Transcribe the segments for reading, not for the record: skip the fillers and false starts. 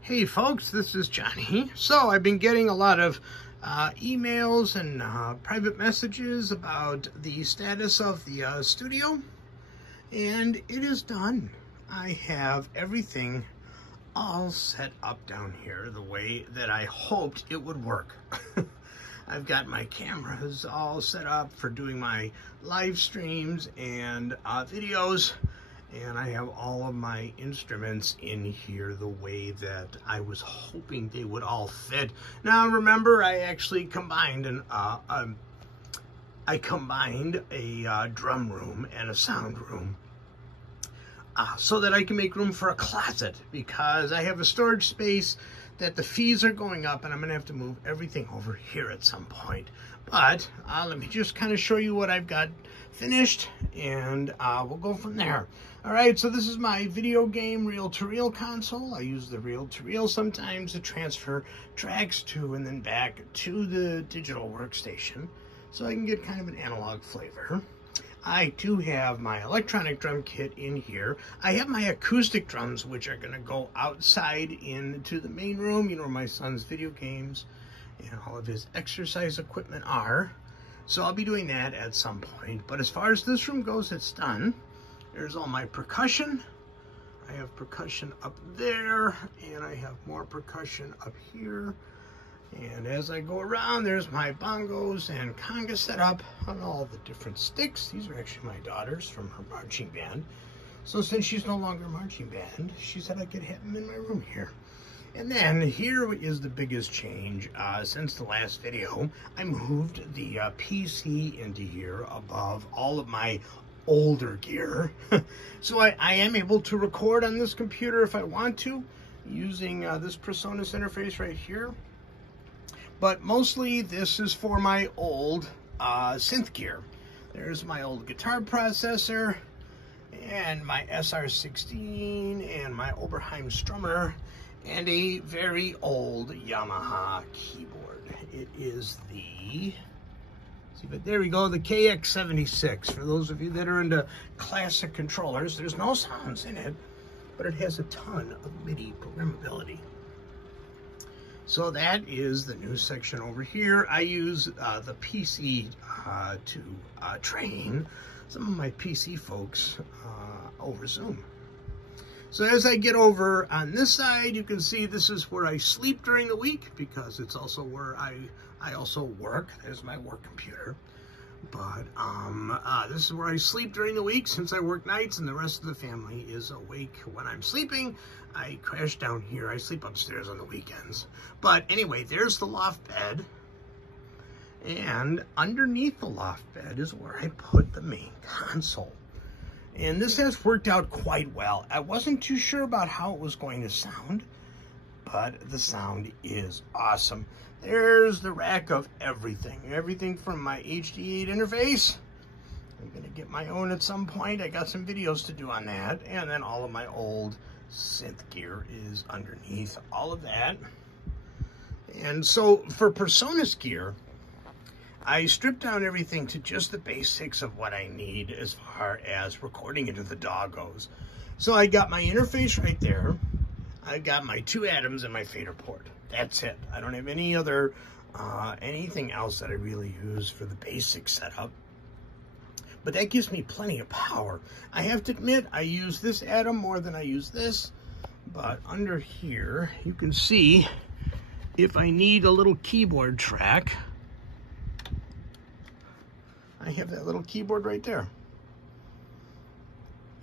Hey folks, this is Johnny. So I've been getting a lot of emails and private messages about the status of the studio, and it is done. I have everything all set up down here the way that I hoped it would work. I've got my cameras all set up for doing my live streams and videos. And I have all of my instruments in here the way that I was hoping they would all fit. Now remember, I actually combined a drum room and a sound room so that I can make room for a closet, because I have a storage space that the fees are going up and I'm gonna have to move everything over here at some point. But let me just kind of show you what I've got finished, and we'll go from there. All right, so this is my video game reel-to-reel console. I use the reel-to-reel sometimes to transfer tracks to and then back to the digital workstation, so I can get kind of an analog flavor. I do have my electronic drum kit in here. I have my acoustic drums, which are gonna go outside into the main room, you know, where my son's video games and all of his exercise equipment are. So I'll be doing that at some point. But as far as this room goes, it's done. There's all my percussion. I have percussion up there, and I have more percussion up here. And as I go around, there's my bongos and conga set up on all the different sticks. These are actually my daughter's from her marching band. So since she's no longer marching band, she said I could have them in my room here. And then here is the biggest change since the last video. I moved the PC into here above all of my older gear. So I am able to record on this computer if I want to, using this PreSonus interface right here. But mostly this is for my old synth gear. There's my old guitar processor and my SR16 and my Oberheim Strummer and a very old Yamaha keyboard. It is the, but there we go, the KX76. For those of you that are into classic controllers, there's no sounds in it, but it has a ton of MIDI programmability. So that is the news section over here. I use the PC to train some of my PC folks over Zoom. So as I get over on this side, you can see this is where I sleep during the week, because it's also where I also work. There's my work computer. But this is where I sleep during the week, since I work nights and the rest of the family is awake when I'm sleeping. I crash down here. I sleep upstairs on the weekends. But anyway, there's the loft bed. And underneath the loft bed is where I put the main console. And this has worked out quite well. I wasn't too sure about how it was going to sound, but the sound is awesome. There's the rack of everything. Everything from my HD8 interface. I'm gonna get my own at some point. I got some videos to do on that. And then all of my old synth gear is underneath all of that. And so for PreSonus gear, I stripped down everything to just the basics of what I need as far as recording into the DAW goes. So I got my interface right there. I got my 2 Adams and my fader port. That's it. I don't have any other, anything else that I really use for the basic setup. But that gives me plenty of power. I have to admit, I use this Adam more than I use this. But under here, you can see if I need a little keyboard track, I have that little keyboard right there.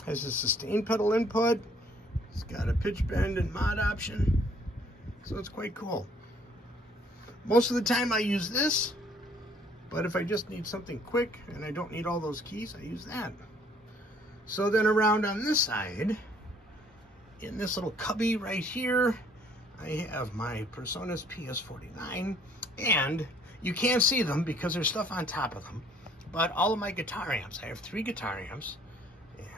Has a sustain pedal input. It's got a pitch bend and mod option. So it's quite cool. Most of the time I use this, but if I just need something quick and I don't need all those keys, I use that. So then around on this side, in this little cubby right here, I have my PreSonus PS49, and you can't see them because there's stuff on top of them. But all of my guitar amps, I have 3 guitar amps,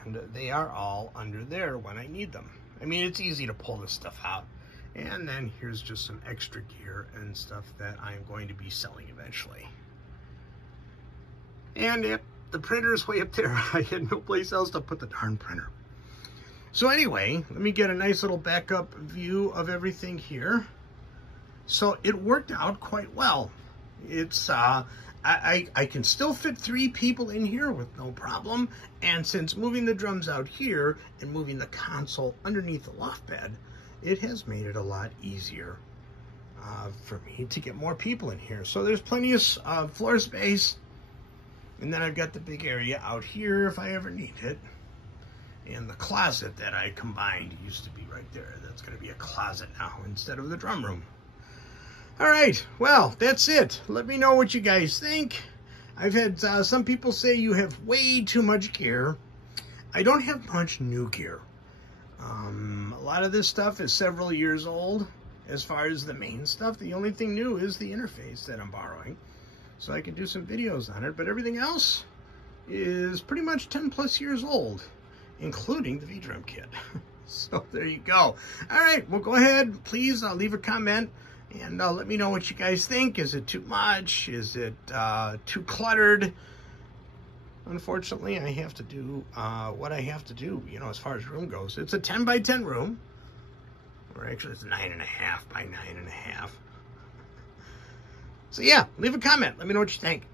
and they are all under there when I need them. I mean, it's easy to pull this stuff out. And then here's just some extra gear and stuff that I'm going to be selling eventually. And yep, the printer is way up there. I had no place else to put the darn printer. So anyway, let me get a nice little backup view of everything here. So it worked out quite well. It's I can still fit 3 people in here with no problem. And since moving the drums out here and moving the console underneath the loft bed, it has made it a lot easier for me to get more people in here. So there's plenty of floor space. And then I've got the big area out here if I ever need it. And the closet that I combined used to be right there. That's going to be a closet now instead of the drum room. All right, well, that's it. Let me know what you guys think. I've had some people say you have way too much gear. I don't have much new gear. A lot of this stuff is several years old as far as the main stuff. The only thing new is the interface that I'm borrowing, so I can do some videos on it. But everything else is pretty much 10 plus years old, including the V-drum kit. So there you go. All right, well, go ahead. Please leave a comment. And let me know what you guys think. Is it too much? Is it too cluttered? Unfortunately, I have to do what I have to do, you know, as far as room goes. It's a 10 by 10 room. Or actually, it's 9.5 by 9.5. So yeah, leave a comment. Let me know what you think.